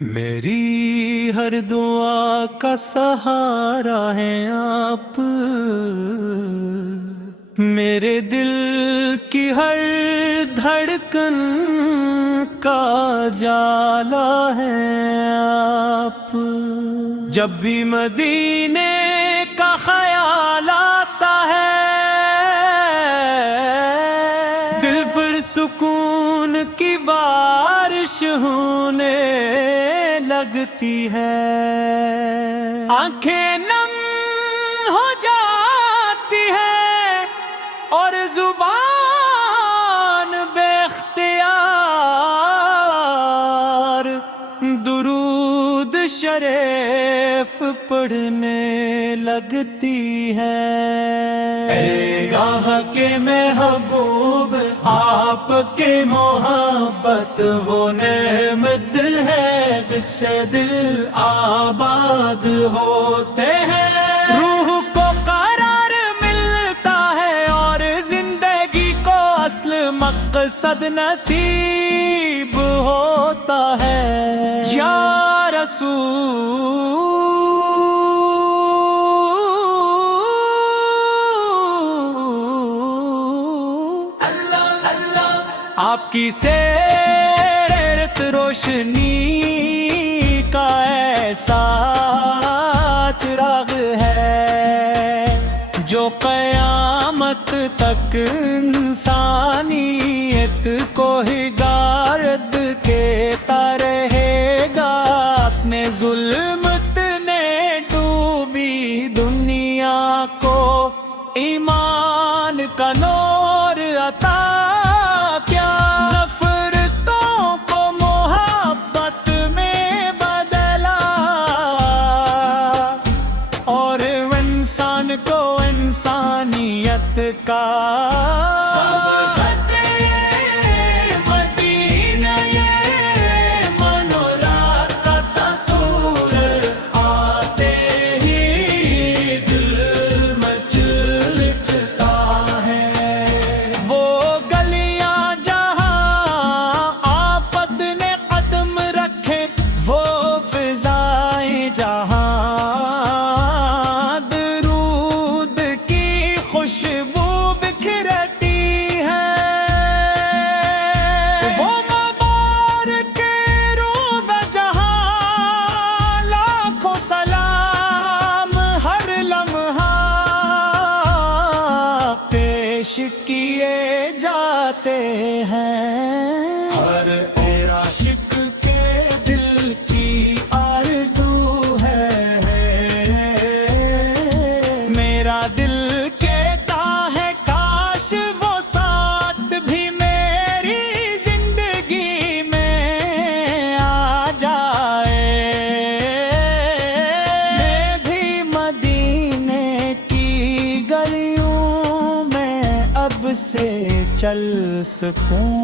میری ہر دعا کا سہارا ہیں آپ، میرے دل کی ہر دھڑکن کا جالا ہیں آپ۔ جب بھی مدینے کا خیال آتا ہے، دل پر سکون کی بارش ہونے لگتی ہے، آنکھیں نم ہو جاتی ہے اور زبان بے اختیار درود شریف پڑھنے لگتی ہے۔ اے گاہ کے محبوب، آپ کی محبت وہ نعمت ہے جس سے دل آباد ہوتے ہیں۔ روح کو قرار ملتا ہے اور زندگی کو اصل مقصد نصیب ہوتا ہے۔ یا رسول آپ کی سیرت روشنی کا ایسا چراغ ہے جو قیامت تک انسانیت کو ہدایت دیتا رہے گا۔ اپنے ظلمت نے ڈوبی دنیا کو ایمان کا نور عطا کیا، نفرتوں کو محبت میں بدلا اور انسان کو انسانیت کا خوشبو بکھرتی ہے، وہ مبارک روزہ جہاں لاکھوں سلام ہر لمحہ پیش کیے جاتے ہیں۔ ہر عاشق کے دل کی آرزو ہے، میرا دل وہ ساتھ بھی میری زندگی میں آ جائے، میں بھی مدینے کی گلیوں میں اب سے چل سکوں۔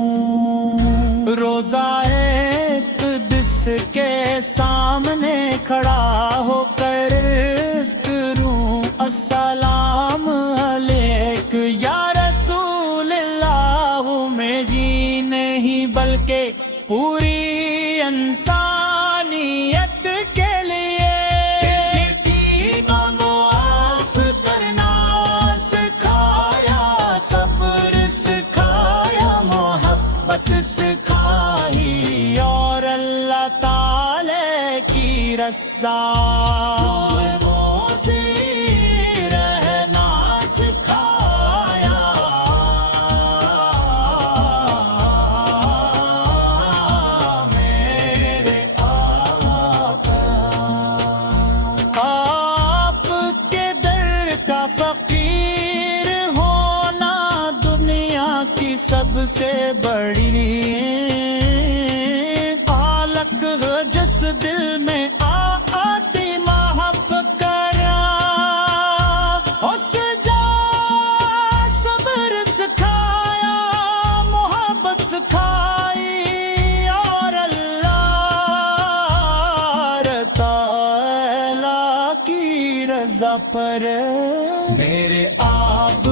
روزہ اقدس کے سامنے کھڑا ہو کر عرض کروں السلام علیک یا میں جی نہیں بلکہ پوری انسانیت کے لیے معاف کرنا سکھایا، صبر سکھایا، محبت سکھائی اور اللہ تعالی کی رضا رہنا سکھایا۔ فقیر ہونا دنیا کی سب سے بڑی خالق ہے، جس دل میں آتی محبت کرا، اس جا صبر سکھایا، محبت سکھائی اور اللہ تعالی کی رضا پر میرے آپ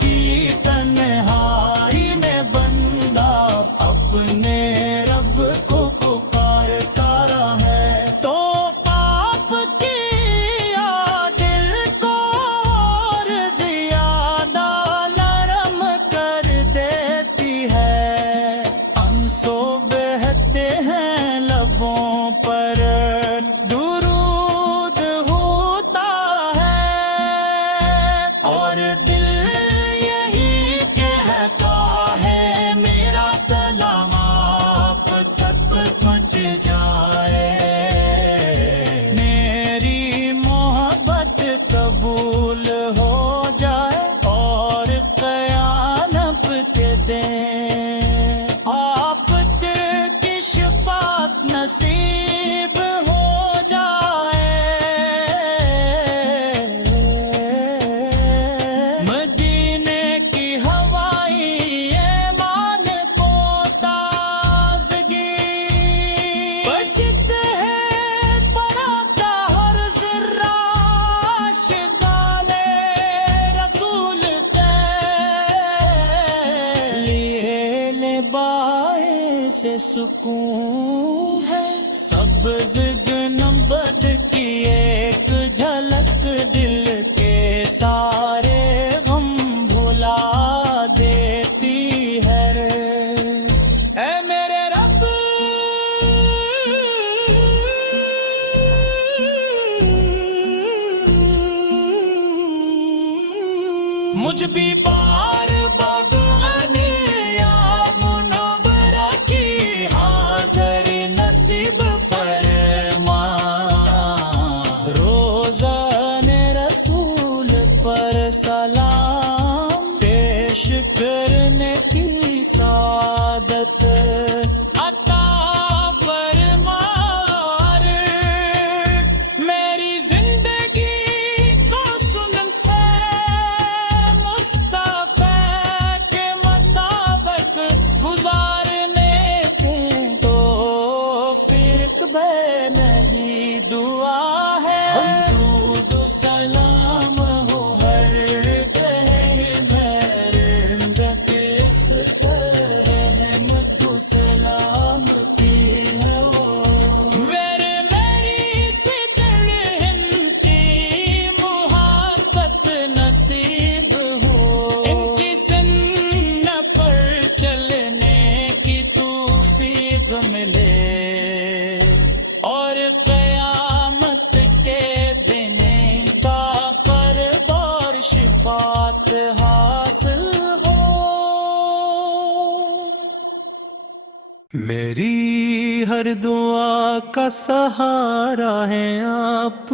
کی تنہائی میں بندہ اپنے رب کو پکارتا رہے۔ سکون ہے، سبز گنبد کی ایک جھلک دل کے سارے غم بھلا دیتی ہے۔ اے میرے رب مجھ بھی بار باغانے یا منورہ کی حاضر نصیب فرما، روزان رسول پر سلام پیش کرنے کی سعادت عطا فرما۔ میری زندگی کو سنن ہے مصطفیٰ کے مطابق گزارنے کے، توفیق بے نہیں دعا ہے، درود و سلام ہو ہر گہر میں کس طرح رحمت و سلام کی ہے وہ، میرے میری ستر کی محبت نصیب ہو، ان کی سنت پر چلنے کی توفیق ملے، اور قیامت کے دن کا قرب اور شفاعت حاصل ہو۔ میری ہر دعا کا سہارا ہے آپ،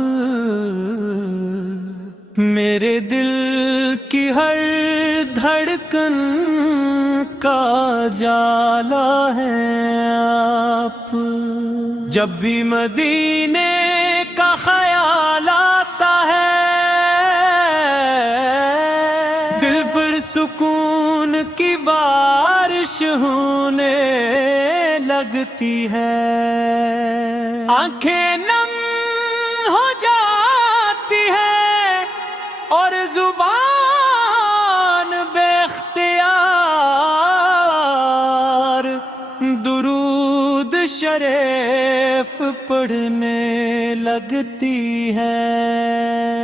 میرے دل کی ہر دھڑکن کا جالا ہے آپ، جب بھی مدینے کا خیال آتا ہے دل پر سکون کی بارش ہونے لگتی ہے، آنکھیں نم ہو جاتی ہے اور زبان بے اختیار درود شریف پڑھنے لگتی ہے۔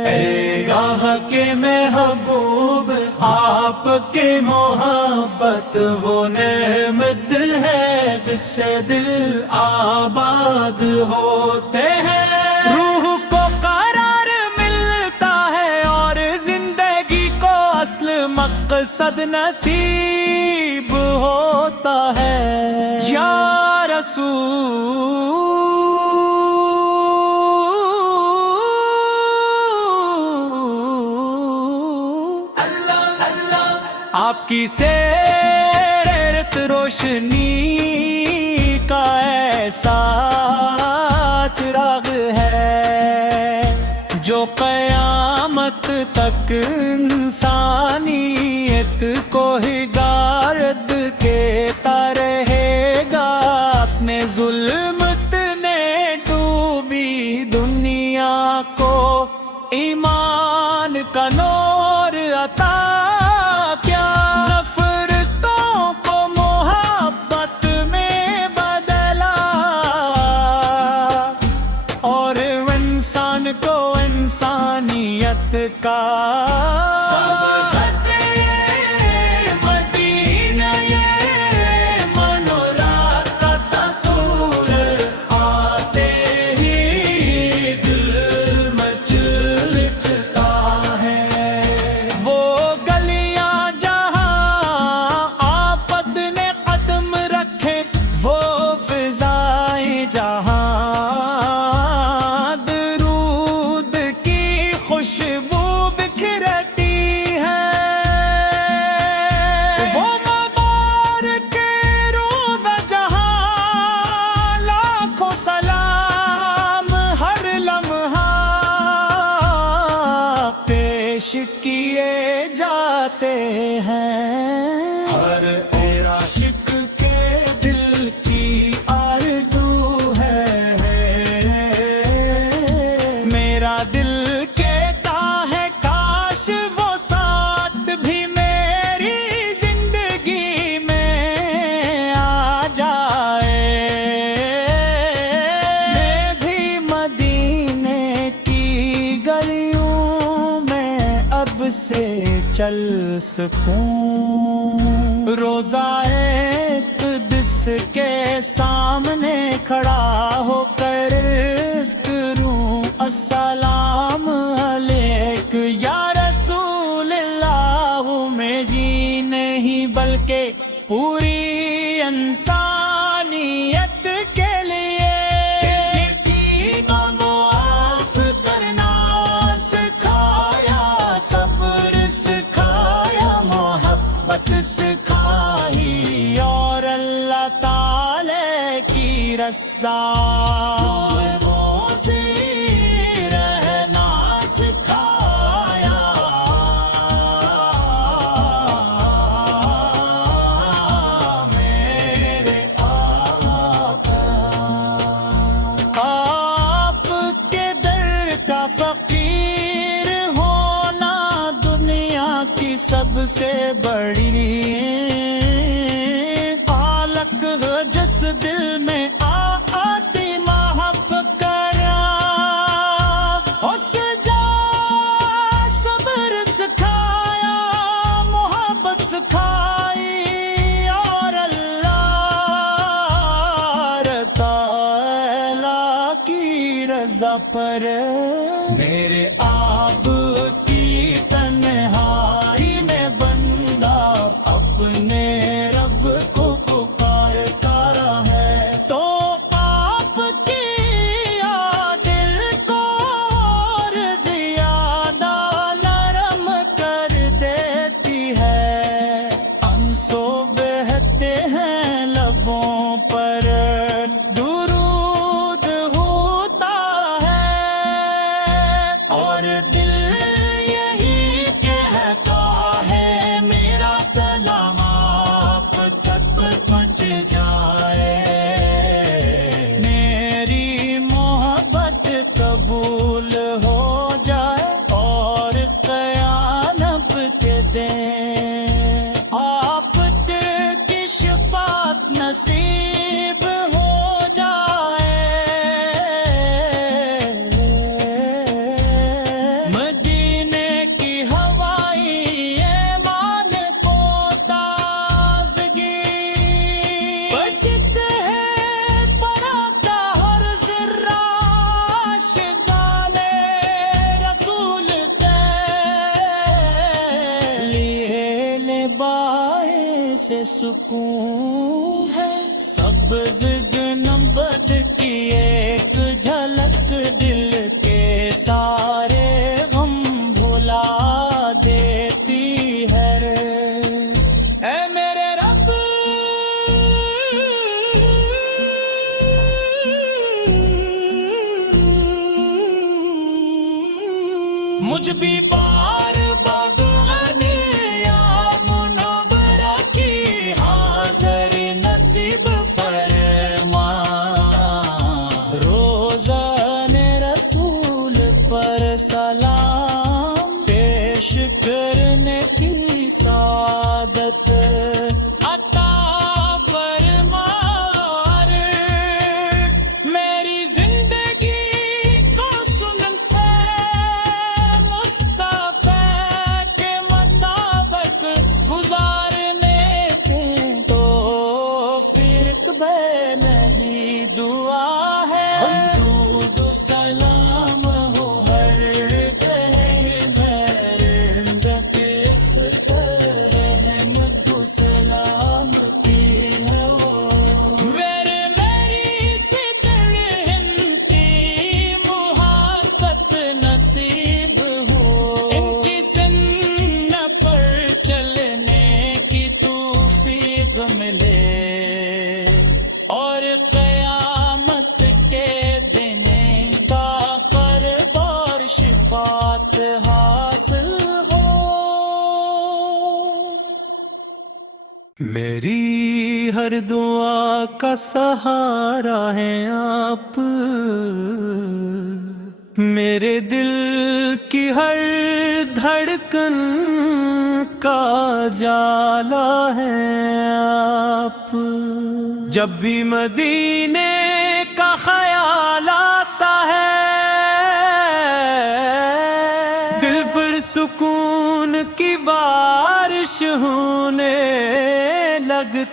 اے گاہ کے محبوب آپ کی محبت وہ نعمت ہے جس سے دل آباد ہوتے ہیں، روح کو قرار ملتا ہے اور زندگی کو اصل مقصد نصیب ہوتا ہے۔ یا رسول آپ کی سیرت روشنی کا ایسا چراغ ہے جو قیامت تک انسانیت کو ہدایت دیتا رہے گا، اپنے ظلمت نے ڈوبی دنیا کو ایمان کا نور عطا کیا، نفرتوں کو محبت میں بدلا اور انسان کو انسانیت کا خوشبو بکھرتی ہے، وہ مبارک روزہ جہاں لاکھوں سلام ہر لمحہ پیش کیے جاتے ہیں، ہر عاشق کے دل کی آرزو ہے، میرا دل وہ ساتھ بھی میری زندگی میں آ جائے، سے چل سکوں، روزائے قدس کے سامنے کھڑا ہو کر عرض کروں السلام علیک یا رسول اللہ، میں جی نہیں بلکہ پوری انسانیت کے لیے معاف کرنا سکھایا، صبر سکھایا، محبت سکھائی، اور اللہ تعالی کی رضا سے رہنا سکھایا۔ میرے آقا آپ کے در کا فقیر ہونا دنیا کی سب سے بڑی حالت ہے، جس دل میں آتی محبت کرا، اس جا صبر سکھایا، محبت سکھائی، اور اللہ تعالی کی رضا پر میرے آپ کی تنہائی میں بندہ اپنے رب کو پکارتا ہے، تو آپ کی یاد دل کو اور زیادہ نرم کر دیتی ہے، آنسو بہتے ہیں لبوں پر، درود ہوتا ہے، اور دل یہی کہتا ہے میرا سلام آپ تک پہنچ جائے، میری محبت قبول ہو جائے، اور قیامت کے دن آپ کی شفاعت نصیب ہو جائے، مدینے کی ہوائی ایمان کو تازگی بشت ہے، پرا کا ہر ذرہ عاشقان رسول کے لیے لباس سے سکون ہے، سبز گنبد کی ایک جھلک دل کے سارے غم بھلا دیتی ہے، اے میرے رب مجھ بھی بار بغانے یا منورہ کی حاضر نصیب فرما، روزان رسول پر سلام پیش کرنے کی سعادت عطا فرما، میری زندگی کو سنتے مصطفیٰ کے مطابق گزارنے کے توفیق بے نہیں دعا ہے، درود و سلام ہو ہر گہر بہرند کس طرح رحمت و سلام کی ہے وہ، میری ستر کی محبت نصیب ہو، ان کی سن پر چلنے کی توفیق ملے، اور قیامت کے دن کا قرب اور شفاعت حاصل ہو۔ میری ہر دعا کا سہارا ہیں آپ، میرے دل کی ہر دھڑکن کا جالا ہے آپ، جب بھی مدینے کا خیال آتا ہے دل پر سکون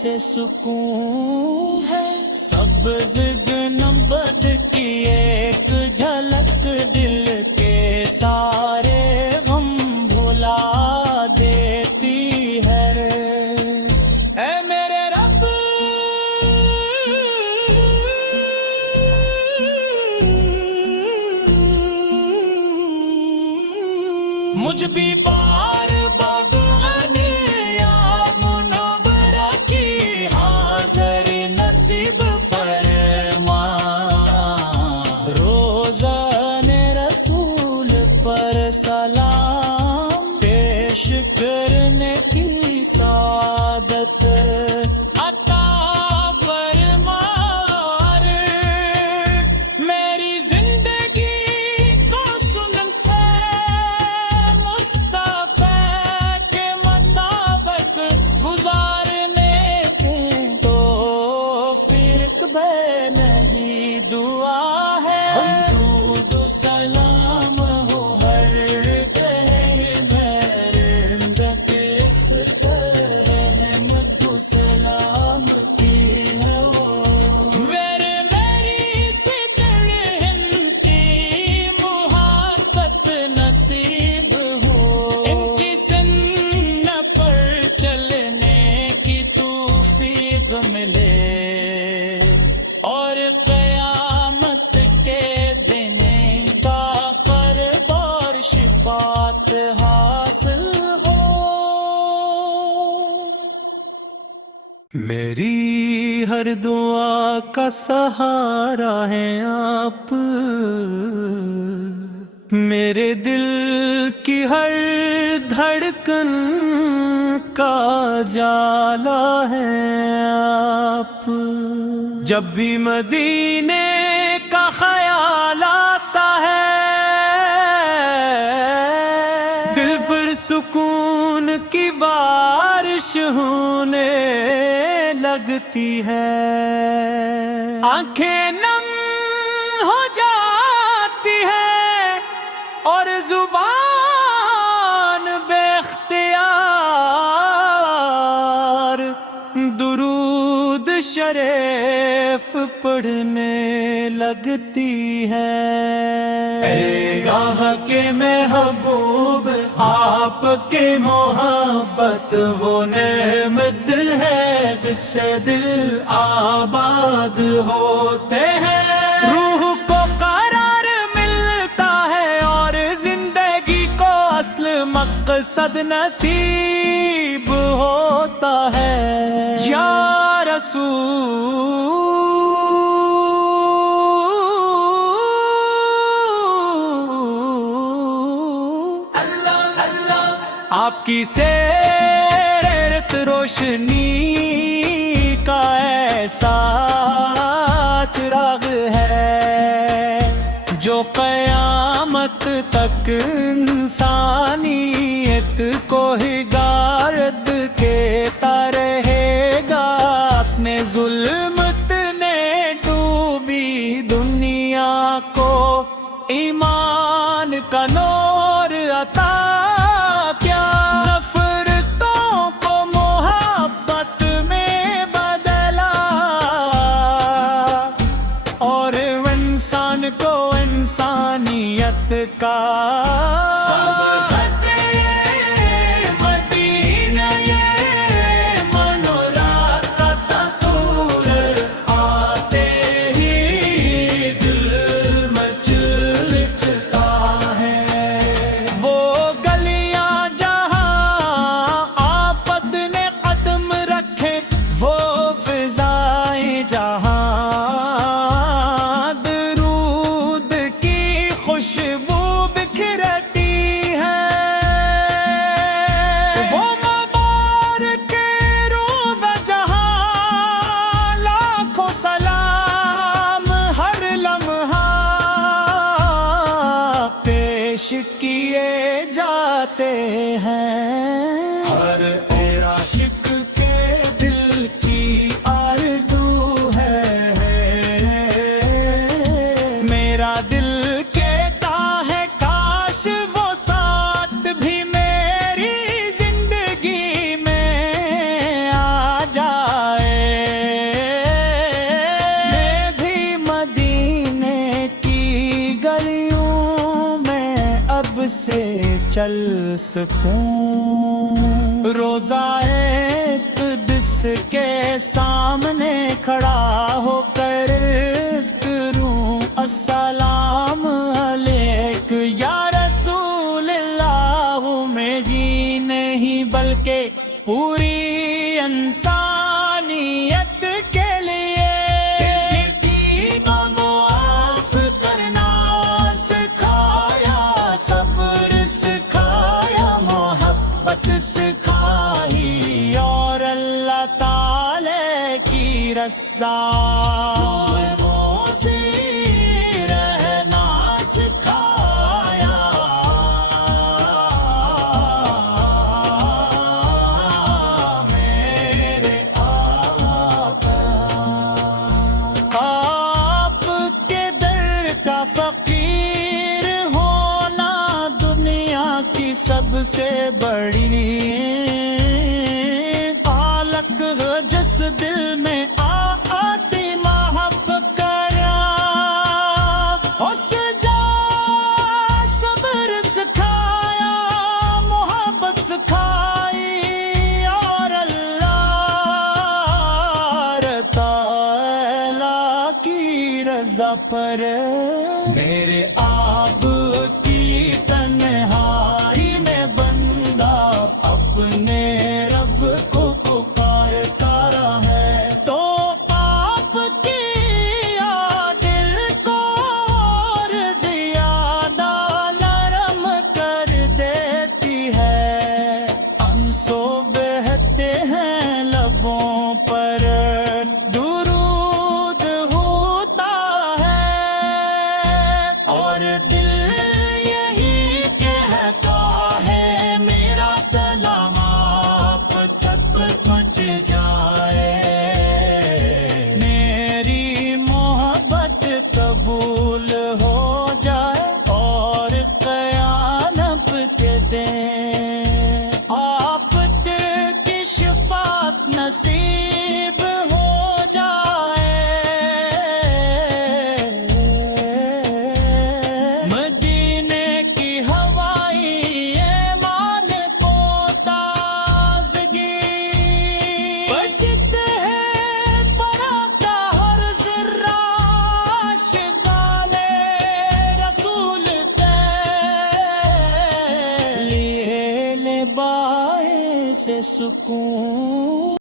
سے سکون ہے، سبز گنبد کی ایک جھلک دل کے سارے غم بھلا دیتی ہے۔ اے میرے رب مجھ بھی بار بابانی یا منورہ کی حاضر نصیب فرما، روزان رسول پر سلام پیش کرنے کی سعادت عطا فرما۔ میری زندگی کو سنن ہے مصطفیٰ کے مطابق گزارنے کے، تو فرق بے نہیں دعا ہے، درود و سلام ہو ہر گہر بہرند کس طرح رحمت و سلام کی ہے وہ، میری صدر ہند کی محبت نصیب ہو، ان کی سن پر چلنے کی توفیق ملے، اور قیامت کے دن کا قرب اور شفاعت حاصل ہو۔ میری ہر دعا کا سہارا ہیں آپ، میرے دل کی ہر دھڑکن کا جالا ہے آپ، جب بھی مدینے کا خیال آتا ہے دل پر سکون کی بارش ہونے لگتی ہے، آنکھیں نم ہو جاتی ہے اور زبان بے اختیار درود شریف پڑھنے لگتی ہے۔ اے گاہ کے محبوب آپ کی محبت وہ نعمت ہے جس سے دل آباد ہوتے ہیں، روح کو قرار ملتا ہے اور زندگی کو اصل مقصد نصیب ہوتا ہے۔ یا رسول آپ کی سیرت روشنی کا ایسا چراغ ہے جو قیامت تک انسانیت کو ہدایت دیتا رہے گا، اپنے ظلمت نے ڈوبی دنیا کو ایمان کا نور عطا کیا، نفرتوں کو محبت میں بدلا اور انسان کو انسانیت کا کیے جاتے ہیں، ہر عاشق کے دل کی آرزو ہے، میرا دل کہتا ہے کاش وہ ساتھ بھی میری زندگی میں آ جائے۔ چل سکوں، روزائے قدس کے سامنے کھڑا ہو کر عرض کروں السلام علیک یا رسول اللہ، میں جی نہیں بلکہ پوری انسانیت کے لیے معاف کرنا سکھایا، صبر سکھایا، محبت سکھائی، اور اللہ تعالی کی رضا سے رہنا سکھایا۔ میرے آقا آپ کے در کا فقیر ہونا دنیا کی سب سے بڑی آلک ہے، جس دل میں آتی محبت کرا، اس جا صبر سکھایا، محبت سکھائی، اور اللہ تعالی کی رضا پر میرے آب کی تنہائی میں بندہ اپنے رب کو پکارتا ہے، تو آپ کی یاد دل کو اور زیادہ نرم کر دیتی ہے، آنسو بہتے ہیں لبوں پر، درود ہوتا ہے، اور دل یہی کہتا ہے میرا سلام آپ تک پہنچ جائے، میری محبت قبول ہو جائے، اور قیامت کے دن آپ کی شفاعت نصیب ہو جائے، مدینے کی ہوائی ایمان کو تازگی بشت ہے، پراتا ہر ذرہ عاشقان رسول کے لیے لے باعث سکون